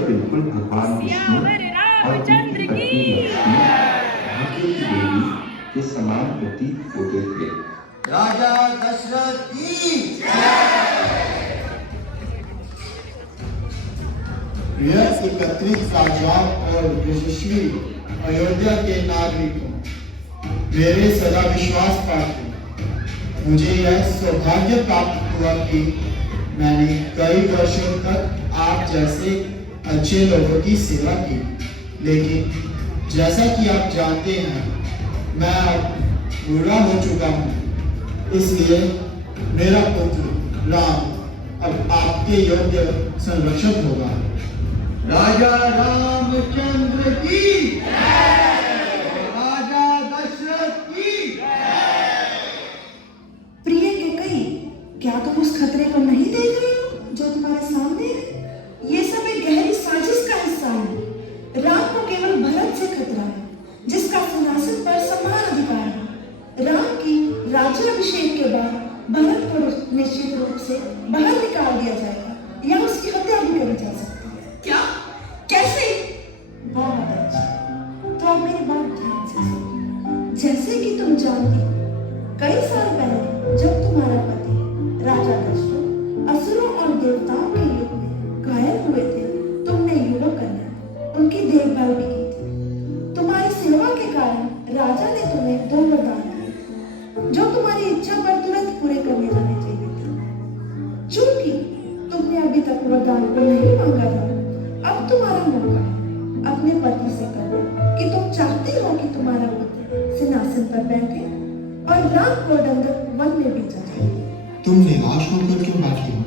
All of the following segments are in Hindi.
बिल्कुल भगवान विष्णु और उनकी पत्नी लक्ष्मी भाग्य की देवी के समान प्रतीत होते थे। राजा दशरथ की प्रिय एकत्रित राजाओं और यशस्वी अयोध्या के नागरिकों, मेरे सदा विश्वास पात्र मुझे यह सौभाग्य प्राप्त हुआ कि मैंने कई वर्षों तक आप जैसे अच्छे लोगों की सेवा की, लेकिन जैसा कि आप जानते हैं मैं अब बूढ़ा हो चुका हूँ, इसलिए मेरा पुत्र राम अब आपके योग्य संरक्षक होगा। राजा रामचंद्र की, राजा दशरथ की। प्रिय कैकेयी, क्या तुम उस खतरे को नहीं देख रही हो जो तुम्हारे सामने है? ये सब एक गहरी साजिश का हिस्सा है। राम को केवल भरत से खतरा है, जिसका सिंहासन पर समान अधिकार है। राम की राज्याभिषेक के बाद भरत को निश्चित रूप से बाहर निकाल दिया जाएगा या उसकी हत्या भी करी जा सकती है। क्या? कैसे? बहुत अच्छा, तो अब मेरी बात ध्यान से सुनो। जैसे कि तुम जानती हो, कई साल पहले जब तुम्हारा पति राजा दशरथ असुरों और देवताओं के युद्ध में घायल हुए थे, तुमने युवा कन्या उनकी देखभाल भी की थी। तुम्हारी सेवा के कारण राजा ने तुम्हें 2 वरदान दिए, जो तुम्हारी इच्छा पर तुरंत पूरे करने जाने चाहिए थे। चूंकि तुमने अभी तक वरदान को नहीं मांगा था, अब तुम्हारा मौका है अपने पति से कहो कि तुम चाहते हो कि तुम्हारा पुत्र सिंहासन पर बैठे और राम को दंडक वन में भेजा जाए। तुम निराश होकर क्यों बैठी हो?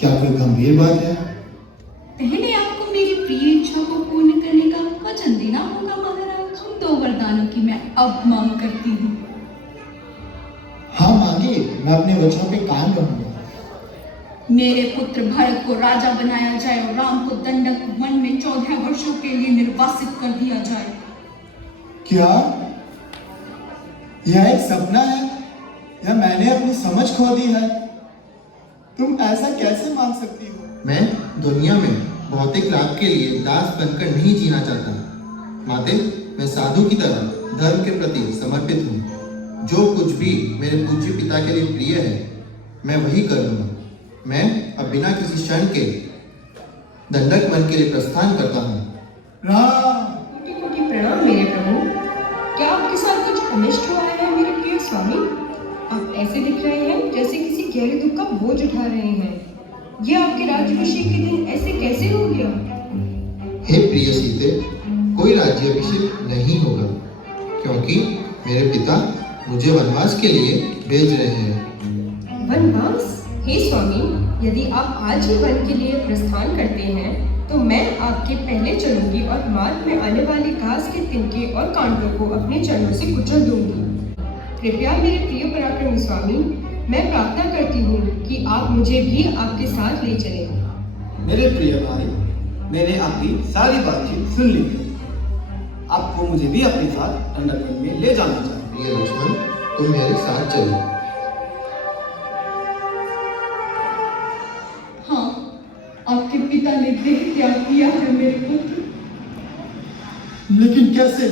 क्या कोई गंभीर बात है? पहले आपको मेरी प्रिय इच्छा को पूर्ण करने का वचन देना होगा महाराज। उन 2 वरदानों की मैं अब मांग करती हूँ। हाँ मांगे, मैं अपने वचनों पे कायम रहूंगा। मेरे पुत्र भरत को राजा बनाया जाए और राम को दंडक वन में 14 वर्षों के लिए निर्वासित कर दिया जाए। क्या यह एक सपना है या मैंने अपनी समझ खो दी है? तुम ऐसा कैसे मान सकती हो? मैं दुनिया में भौतिक लाभ के लिए दास बनकर नहीं जीना चाहता। माते, मैं साधु की तरह धर्म के प्रति समर्पित हूँ। जो कुछ भी मेरे पूज्य पिता के लिए प्रिय है, मैं वही करूँगा। मैं अब बिना किसी क्षण के दंडक वन के लिए प्रस्थान करता हूँ। कोटि कोटि प्रणाम मेरे प्रभु। क्या आपके साथ कुछ अनिष्ट हुआ है मेरे प्रिय स्वामी? आप ऐसे दिख रहे हैं जैसे किसी गहरे दुख का बोझ उठा रहे हैं। ये आपके राज्याभिषेक के दिन ऐसे कैसे हो गया? हे प्रिय सीते, कोई राज्याभिषेक नहीं होगा, क्योंकि मेरे पिता मुझे वनवास के लिए भेज रहे हैं। वनवास? हे स्वामी, यदि आप आज ही वन के लिए प्रस्थान करते हैं तो मैं आपके पहले चलूंगी और मार्ग में आने वाले घास के तिनके और कांटों को अपने चरणों से कुचल दूंगी। कृपया मेरे प्रिय पराक्रमी स्वामी, मैं प्रार्थना करती हूँ कि आप मुझे भी आपके साथ ले चलें। मेरे प्रिय भाई, मैंने आपकी सारी बातचीत सुन ली है। आपको मुझे भी अपने साथ दंडक वन में ले जाना चाहिए। प्रिय लक्ष्मण, तुम मेरे साथ चलो। हाँ, आपके पिता ने देह त्याग किया है मेरे पुत्र। लेकिन कैसे?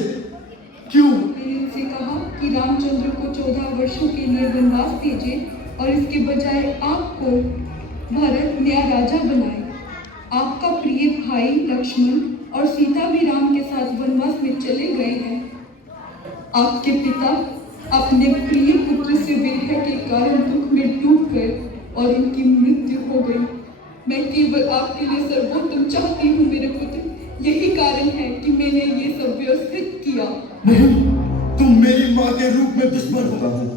क्यों? मैंने उनसे कहा कि रामचंद्र को 14 वर्षों के लिए वनवास भेजे और इसके बजाय आपको भरत नया राजा बनाए। आपका प्रिय भाई लक्ष्मण और सीता भी राम के साथ वनवास में चले गए हैं। आपके पिता अपने प्रिय पुत्र से विरह के कारण दुख में डूब गए और इनकी मृत्यु हो गई। मैं केवल आपके लिए सर्वोत्तम चाहती हूँ मेरे पुत्र। यही कारण है कि मैंने ये सब व्यवस्थित किया। नहीं, तुम मेरी माँ के रूप में दुश्मन होता हूँ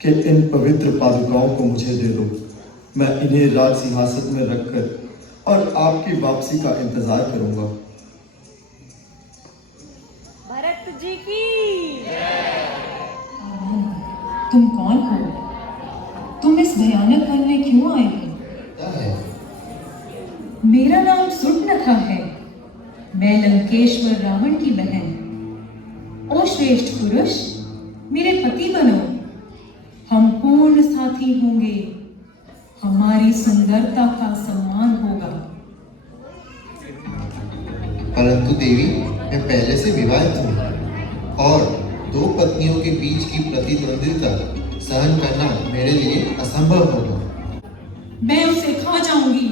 कि इन पवित्र पादुकाओं को मुझे दे दो। मैं इन्हें राज सिंहासन में रखकर और आपकी वापसी का इंतजार करूंगा। भरत जी की। तुम कौन हो? तुम इस भयानक वन में क्यों आए हो? क्या है? मेरा नाम सुर्पनखा है। मैं लंकेश्वर रावण की बहन। ओ श्रेष्ठ पुरुष, मेरे पति बनो। हम पूर्ण साथी होंगे। हमारी सुंदरता का सम्मान होगा। परंतु देवी, मैं पहले से विवाहित हूँ और 2 पत्नियों के बीच की प्रतिद्वंद्विता सहन करना मेरे लिए असंभव होगा। मैं उसे खा जाऊंगी।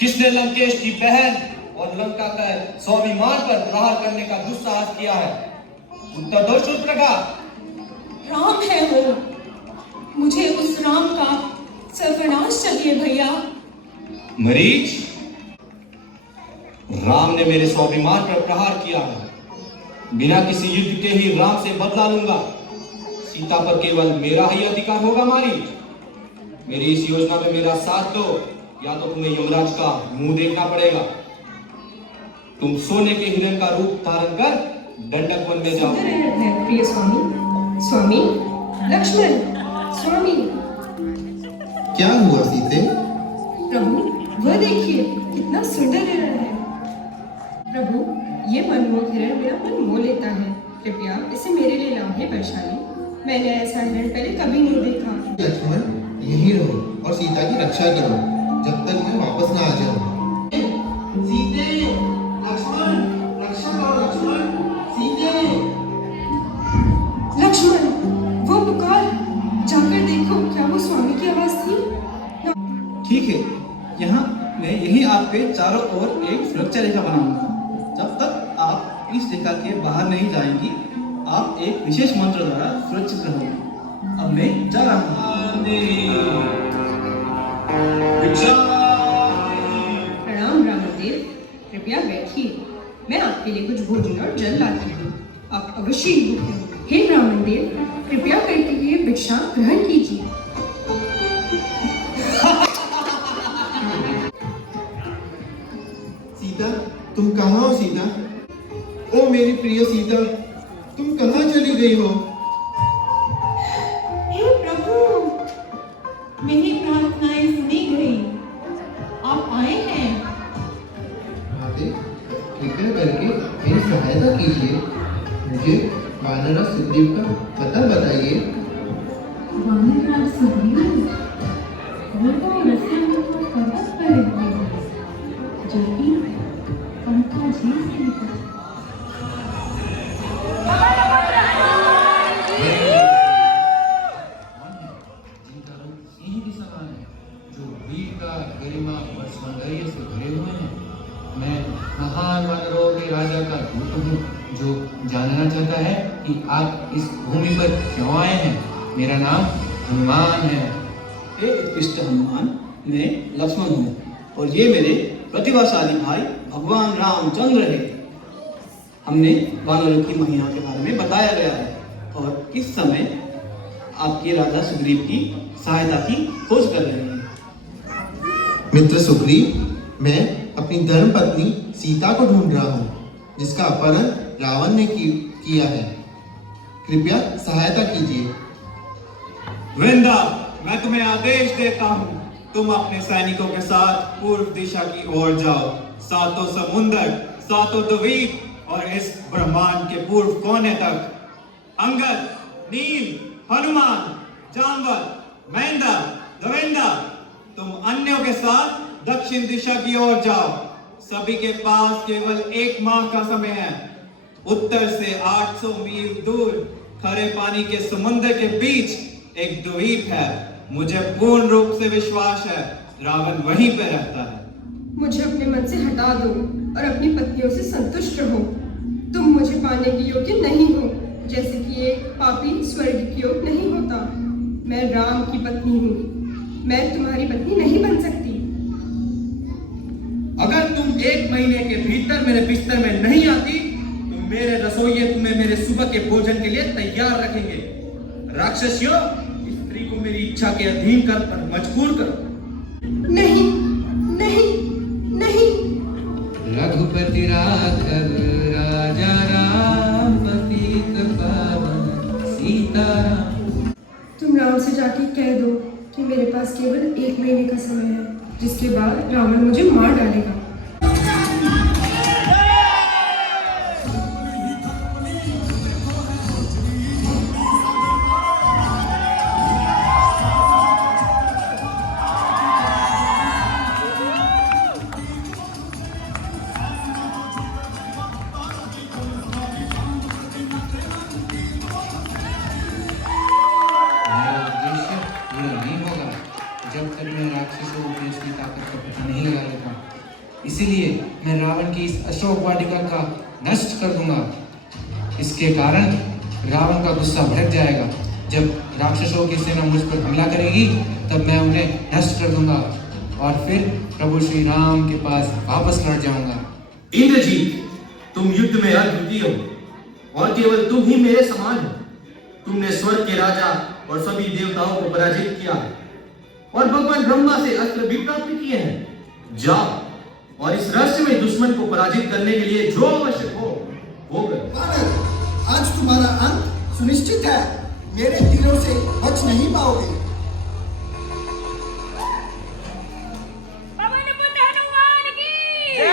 किसने लंकेश की बहन और लंका का स्वाभिमान पर प्रहार करने का दुस्साहस किया है? उत्तर दो शूर्पणखा। राम है वो। मुझे उस राम का सर्वनाश चाहिए भैया। मरीच, राम ने मेरे स्वाभिमान पर प्रहार किया है। बिना किसी युद्ध के ही राम से बदला लूंगा। सीता पर केवल मेरा ही अधिकार होगा। मरीच, मेरी इस योजना में मेरा साथ दो, या तो तुम्हें यमराज का मुंह देखना पड़ेगा। तुम सोने के हिरण का रूप धारण कर दंडक वन में जाओ। प्रिय स्वामी, स्वामी लक्ष्मण, स्वामी। क्या हुआ सीते? प्रभु, वह देखिए कितना सुंदर हिरण है। प्रभु, ये मनमोहक हिरण मेरा मन मोह लेता है। कृपया इसे मेरे लिए लाएं वैशाली। मैंने ऐसा हिरण पहले कभी नहीं देखा। लक्ष्मण, यहीं रहो और सीता की रक्षा करो जब तक मैं वापस ना आ जाऊं। सीते, लक्ष्मण, रक्षा करो लक्ष्मण, सीते। लक्ष्मण, वो पुकार, जाकर देखो क्या वो स्वामी की आवाज थी? ठीक है, यहाँ मैं यही आपके चारों ओर एक सुरक्षा रेखा बनाऊंगा। जब तक आप इस रेखा के बाहर नहीं जाएंगी, आप एक विशेष मंत्र द्वारा सुरक्षित रहोगे। अब मैं जा रहा हूँ। प्रणाम रामदेव, कृपया बैठिए। मैं आपके लिए कुछ भोजन और जल लाती हूँ। आप अवश्य ही भूखे होंगे। हे ब्राह्मण देव, कृपया करके ये भिक्षा ग्रहण कीजिए। सीता, तुम कहाँ हो सीता? ओ मेरी प्रिय सीता, तुम कहाँ चली गई हो? हे प्रभु, मेरी प्रार्थनाएं सुनी गई। आप आए हैं। माते, कृपया करके मेरी सहायता कीजिए। मुझे वानरराज सुग्रीव का पता बताइए। वानरराज सुग्रीव, वो तो रस्ते पर्वत पर रहते हैं, जो कि पंखा झील से निकलता। जिनका रूप सिंह के समान है, जो वीरता, गरिमा और सौंदर्य से भरे हुए हैं। मैं महान वानरों के राजा का दूत हूँ, जो जानना चाहता है कि आप इस भूमि पर क्यों आए हैं। मेरा नाम हनुमान है। हे उत्कृष्ट हनुमान, मैं लक्ष्मण हूँ और ये मेरे प्रतिभाशाली भाई भगवान रामचंद्र है। हमने वानरों की महिमा के बारे में बताया गया है और इस समय आपके राजा सुग्रीव की सहायता की खोज कर रहे हैं। मित्र सुग्रीव, मैं अपनी धर्म पत्नी सीता को ढूंढ रहा हूँ, जिसका अपहरण रावण ने किया है। कृपया सहायता कीजिए। वृंदा, मैं तुम्हें आदेश देता हूँ, तुम अपने सैनिकों के साथ पूर्व दिशा की ओर जाओ। 7 समुंदर, 7 द्वीप और इस ब्रह्मांड के पूर्व कोने तक। अंगद, नील, हनुमान, जांबवत, महेंद्र, देवेंद्र, तुम अन्यों के साथ दक्षिण दिशा की ओर जाओ। सभी के पास केवल 1 माह का समय है। उत्तर से 800 मील दूर खरे पानी के समुद्र के बीच एक द्वीप है। मुझे पूर्ण रूप से विश्वास है रावण वहीं पे रहता है। मुझे अपने मन से हटा दो और अपनी पत्नियों से संतुष्ट रहो। तुम मुझे पाने के योग्य नहीं हो, जैसे कि एक पापी स्वर्ग की ओर नहीं होता। मैं राम की पत्नी हूँ, मैं तुम्हारी पत्नी नहीं बन सकती। अगर तुम 1 महीने के भीतर मेरे बिस्तर में नहीं आती तो मेरे रसोइये तुम्हें मेरे सुबह के भोजन के लिए तैयार रखेंगे। राक्षसियों, इस स्त्री को मेरी इच्छा के अधीन कर मजबूर करो। नहीं नहीं नहीं। रघुपति राघव राजा राम पतित पावन सीताराम। तुम राम से जाके कह दो कि मेरे पास केवल 1 महीने का समय है, जिसके बाद रावण मुझे मार डालेगा। मेरा उद्देश्य पूरा नहीं होगा जब तक मैं राक्षसों की असली ताकत का पता नहीं लगा लेता। इसीलिए मैं रावण की इस अशोक वाटिका का नष्ट कर दूंगा। इसके कारण रावण का गुस्सा भड़क जाएगा। जब राक्षसों की सेना मुझ पर हमला करेगी तब मैं उन्हें नष्ट कर दूंगा और फिर प्रभु श्री राम के पास वापस लौट जाऊंगा। इंद्रजीत, तुम युद्ध में अद्वितीय हो और केवल तुम ही मेरे समान हो। तुमने स्वर्ग के राजा और सभी देवताओं को पराजित किया है और भगवान ब्रह्मा से अस्त्र भी प्राप्त किए हैं। जाओ और इस रहस्य में दुश्मन को पराजित करने के लिए जो आवश्यक हो वो करो। आज तुम्हारा अंत सुनिश्चित है। मेरे तीरों से बच नहीं पाओगे। पवन पुत्र हनुमान की जय।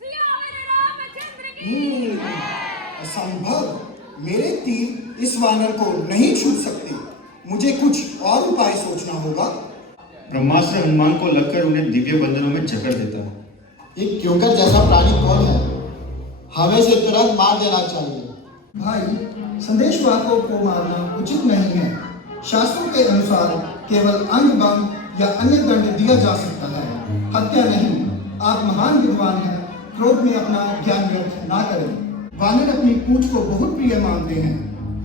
सियावर रामचंद्र की जय। असंभव, मेरे तीर इस वानर को नहीं छू सकते। मुझे कुछ और उपाय सोचना होगा। ब्रह्मास्त्र हनुमान को लगकर उन्हें दिव्य बंधनों में जकड़ देता है। एक क्योंकर जैसा प्राणी कौन है? हमें से तुरंत मार देना चाहिए। भाई, संदेशवाहकों को मारना उचित नहीं है। शास्त्रों के अनुसार केवल अंग भंग या अन्य दंड दिया जा सकता है, हत्या नहीं। आप महान विद्वान हैं, क्रोध में अपना ज्ञान व्यर्थ ना करें। वानर अपनी पूंछ को बहुत प्रिय मानते हैं।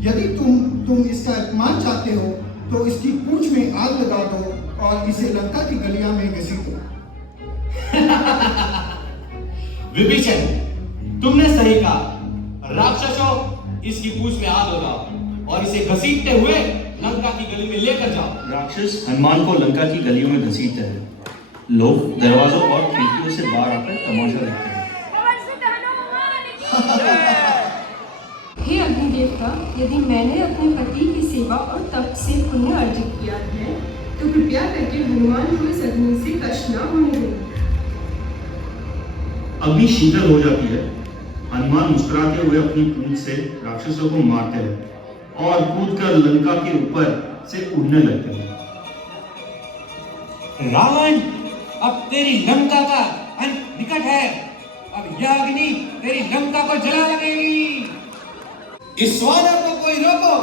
यदि तुम इसका अपमान चाहते हो तो इसकी पूंछ में आग लगा दो और इसे लंका की गलियां में घसीटो। विभीषण, तुमने सही कहा। राक्षसों, इसकी पूंछ में आग लगाओ और इसे घसीटते हुए लंका की गली में लेकर जाओ। राक्षस हनुमान को लंका की गलियों में घसीटते हैं। लोग दरवाजों और खिड़कियों से बाहर आकर तमाशा देखते हैं। हे अग्निदेवता, यदि मैंने अपने पति की सेवा और तप से पुण्य अर्जित किया है तो कृपया करके हनुमान को इस अग्नि से कष्ट न होने दें। अग्नि शीतल हो जाती है। हनुमान मुस्कुराते हुए अपनी पूंछ से राक्षसों को मारते हैं और कूदकर लंका के ऊपर से उड़ने लगते हैं। रावण, अब तेरी लंका का अंत निकट है। अब यह अग्नि तेरी लंका को जला लगेगी। इस वानर को कोई रोको,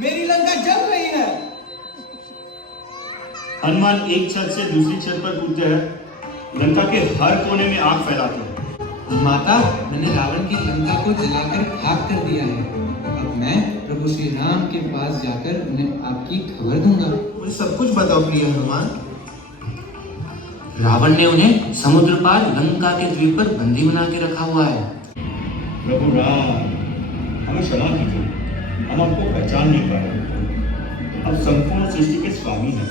मेरी लंका जल रही है। हनुमान एक छत से दूसरी छत पर कूदते हैं, लंका के हर कोने में आग फैलाते हैं। माता, मैंने रावण की लंका को जलाकर खाक कर दिया है। अब मैं प्रभु श्री राम के पास जाकर उन्हें आपकी खबर दूंगा। मुझे सब कुछ बताओ प्रिय हनुमान। रावण ने उन्हें समुद्र पार लंका के द्वीप पर बंदी बना के रखा हुआ है। प्रभु राम, हमें क्षमा कीजिए, हम आपको पहचान नहीं पाए। अब संपूर्ण सृष्टि के स्वामी हैं,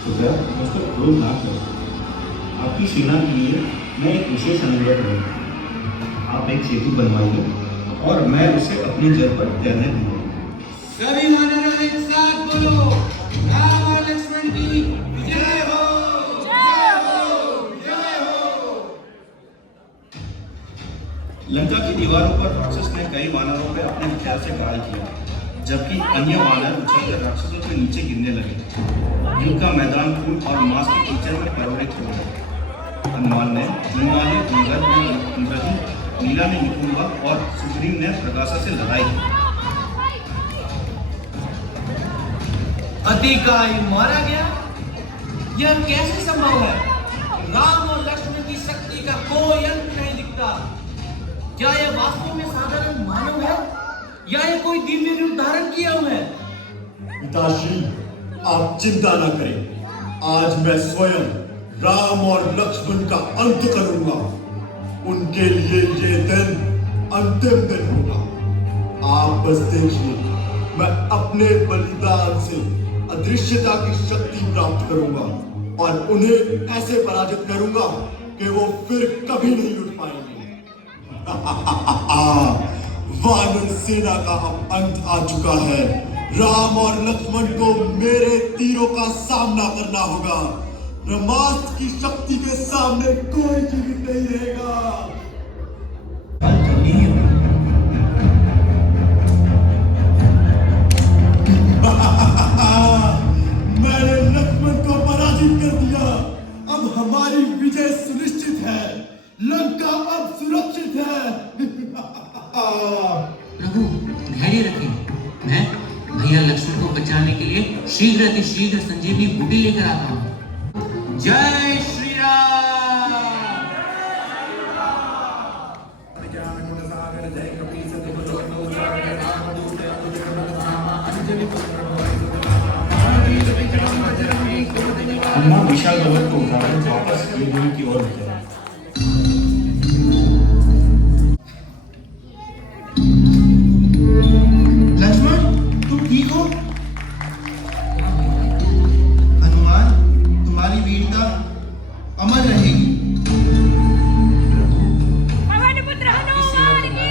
तो मुझ पर क्रोध ना करो। आपकी सेना के लिए मैं एक विशेष अनुरोध करूँगा। आप एक सेतु बनवाइए और मैं उसे अपने जल पर तैरने दूंगा। सभी वानरों एक साथ बोलो, राम और लक्ष्मण की जय हो। लंका की दीवारों पर राक्षस ने कई वानरों पर अपने हथियार से घायल किया, जबकि अन्य वानर उछलकर राक्षसों के नीचे गिरने लगे। युद्ध का मैदान खून और मांस के कीचड़ में परवरित हो गया। हनुमान ने हिमालय इंद्रजीत, नीला ने निकुंभा और सुग्रीव ने प्रकाशा से लड़ाई की। अतिकाय मारा गया? यह कैसे संभव है? राम और लक्ष्मण की शक्ति का कोई अंत नहीं दिखता। क्या यह वास्तव में साधारण मानव है या यह कोई दिव्य रूप धारण किया हुआ है? पिताश्री, आप चिंता न करें। आज मैं स्वयं राम और लक्ष्मण का अंत करूंगा। उनके लिए ये दिन अंतिम दिन होगा। आप बस देखिए, मैं अपने बलिदान से अदृश्यता की शक्ति प्राप्त करूंगा और उन्हें ऐसे पराजित करूंगा कि वो फिर कभी नहीं उठ पाएंगे। वानर सेना का अब अंत आ चुका है। राम और लक्ष्मण को मेरे तीरों का सामना करना होगा। ब्रह्मास्त्र की शक्ति के सामने कोई जीवित नहीं रहेगा। मैंने लक्ष्मण को पराजित कर दिया। अब हमारी विजय सुनिश्चित है। लंका अब सुरक्षित है। प्रभु धैर्य रखें। मैं भैया लक्ष्मण को बचाने के लिए शीघ्र अतिशीघ्र संजीवनी बूटी लेकर आता हूँ। जय श्री राम। हनुमान विशाल पर्वत को उठाकर वापस युद्धभूमि की ओर बढ़े। लक्ष्मण, तुम ठीक हो? हनुमान, तुम्हारी वीरता अमर रहेगी। पवन पुत्र हनुमान की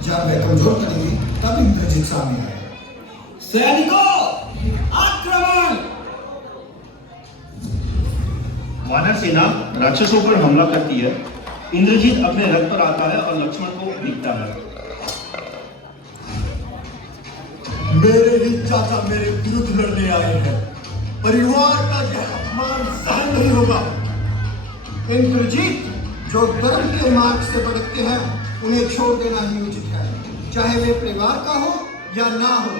जब वे कमजोर करेंगे तब इंद्रजीत सामने आए। सैनिकों, आक्रमण! वानर सेना राक्षसों पर हमला करती है। इंद्रजीत अपने रथ पर आता है और लक्ष्मण को दिखता है। मेरे ही चाचा मेरे विरुद्ध लड़ने आए हैं। परिवार का यह अपमान सहन नहीं होगा। इंद्रजीत, जो धर्म के मार्ग से भटकते हैं उन्हें छोड़ देना ही उचित है। चाहे वे परिवार का हो या ना हो,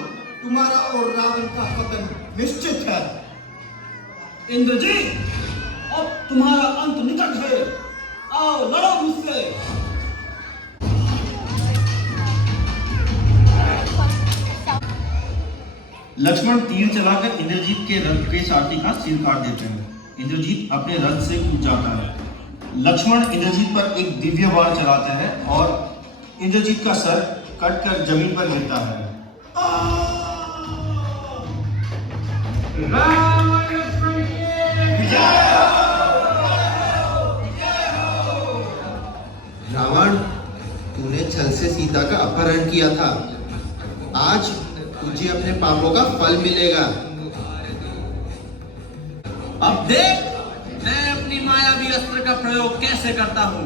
तुम्हारा और रावण का पतन निश्चित है। इंद्रजीत, अब तुम्हारा अंत निकट है। आओ लड़ो मुझसे। लक्ष्मण तीर चलाकर इंद्रजीत के रथ के सारथी का सिर काट देते हैं। इंद्रजीत अपने रथ से कूद जाता है। लक्ष्मण इंद्रजीत पर एक दिव्य बाण चलाते हैं और इंद्रजीत का सर कटकर जमीन पर गिरता है। राम और लक्ष्मण की रावण, तूने छल से सीता का अपहरण किया था। आज तुझे अपने पापों का फल मिलेगा। अब देख मैं अपनी मायावी अस्त्र का प्रयोग कैसे करता हूँ।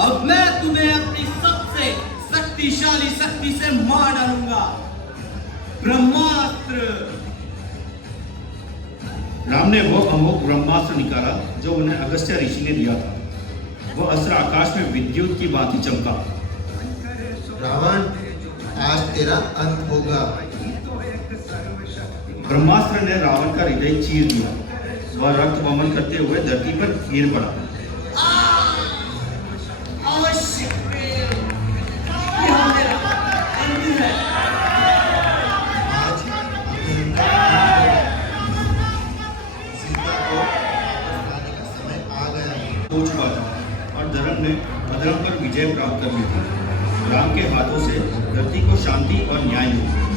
अब मैं तुम्हें अपनी सबसे शक्तिशाली शक्ति से मार डालूंगा। ब्रह्मास्त्र। राम ने वो अमोघ ब्रह्मास्त्र निकाला जो उन्हें अगस्त्य ऋषि ने दिया था। वह अस्त्र आकाश में विद्युत की भांति चमका। रावण, आज तेरा अंत होगा। ब्रह्मास्त्र ने रावण का हृदय चीर दिया। वह रक्त वमन करते हुए धरती पर गिर पड़ा। अवश्य प्रेम, यह मेरा अंत है। आज सीता को अपनाने का समय आ गया है। हो चुका था और धर्म ने अधर्म पर विजय प्राप्त कर ली थी। राम के हाथों से धरती को शांति और न्याय मिला।